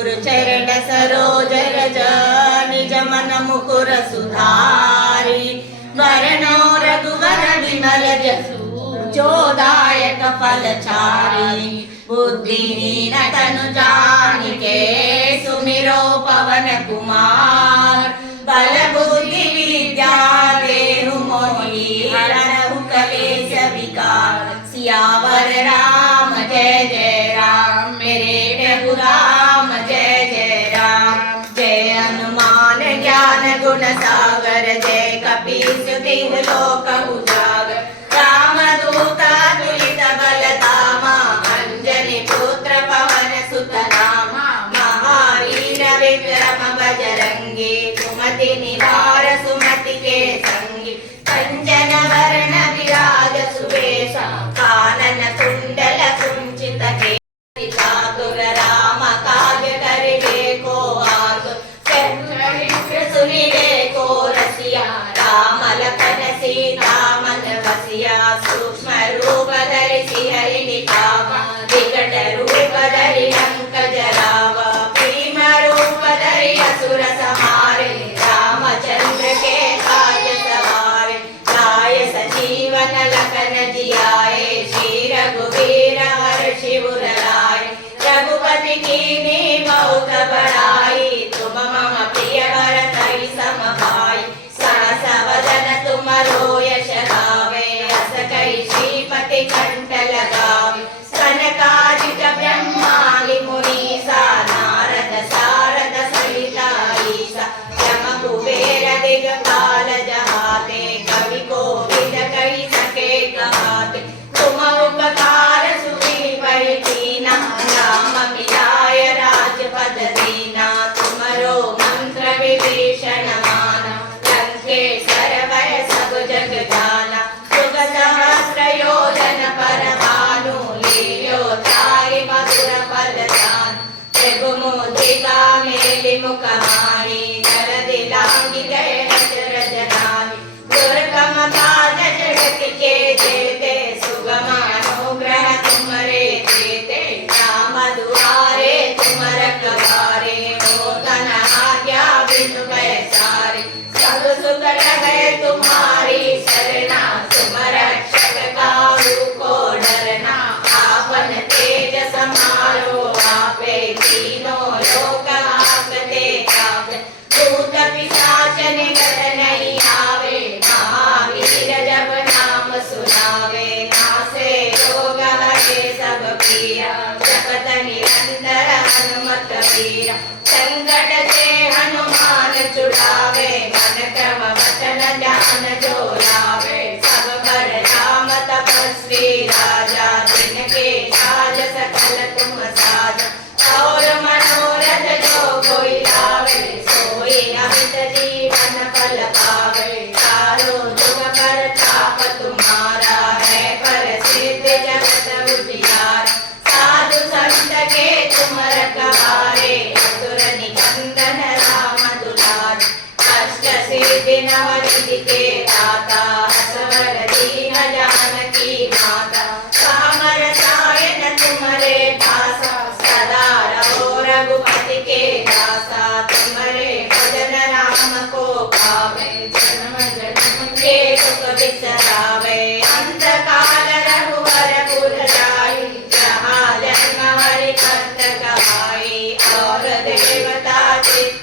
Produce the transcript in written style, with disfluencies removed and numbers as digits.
गुरु चरण सरोज रज निज मन मुकुर सुधारी वरनो रघुवर विमल जसु जोदायक फलचारी बुद्धिहीन तनु जानिके सुमिरो पवन कुमार बल बुद्धि विद्या देहु मोहि हरहु कलेश विकार सियावर राम जय जय राम मेरे प्रभु राम जय जय राम जय हनुमान ज्ञान गुण सागर जय कपीस तिह लोक उजागर राम दूत तुलित बलधामा अंजनी पुत्र पवन सुत नामा महावीर विक्रम बजरंगी सुमति निवार सुमति के संगी कंचन वरण विराज सुवेशा कानन कुंडल कुंचित चातुर राम काज करिबे को आतुर सुनिबे को रसिया राम लखन सीता मन बसिया सूक्ष्म रूप धरि सिहरि दिखावा विकट रूप धरि लंक जरावा भीम रूप धरि असुर संहारे रामचंद्र के काज सवारे लाय सजीवन लखन जियाए श्री रघुवीर हर्षि उर लाए रघुपति कीन्ही बहुत बड़ाई तुम मम प्रिय भरतहि सम भाई सहस वदन तुमरो यश गावे अस कहि श्रीपति कंठ लगावे सनकादिक ब्रह्मादि मुनीसा नारद सारद सहिता ईसा यम कुबेर दिगपाल जहाते कवि कोविद कहि सके कहाते तुम उपकार सुनि परिकीना राम मिलाय राजपद दीना तुमरो मंत्र विभीषण माना लंकेश्वर भय सब जग जाना जुग सहस्र योजन पर भानु लील्यो ताहि मधुर फल दान त्रिभुमुद्रिका मेलि मुख हानि जलधि लांघि गए अचरज नाहि दुर्गम काज जगत के जेते सुगम अनुग्रह तुमरे जेते राम दुआरे तुम रखवारे नूतन आज्ञा बिनु पैसारे सब सुख लगे तुम्हारी सरना तुम रक्षक काहू को डरना आपन तेज समारो आपे तीनों लोक आपते कापे भूत पिशाच निकट नहीं आवे महावीर जब नाम सुनावे नासे रोग हरे सब पीरा जपत निरंतर हनुमत वीरा संकट से हनुमान छुड़ावे मन क्रम वचन ध्यान जो लावे सब पर राम तपस्वी राजा जिनके काज सकल तुम साजा और मनोरथ जो कोई लावे सोई अमित जीवन फल पावे चारों जुग प्रताप तुम्हारा है प्रसिद्ध जगत उजियारा साधु संत के तुम रखवारे असुर निकंदन राम दुलारे अष्ट सिद्धि नवनिधि के दाता असवर दीन जानकी माता राम रसायन तुमरे दासा सदा रहो रघुपति के दासा तुमरे भजन राम को पावे जन्म जन्म के सुख बिसरावे अंत काल रघुवर पुर जाई जहाँ जन्म हरि कंठ कहाई और देवता चित्त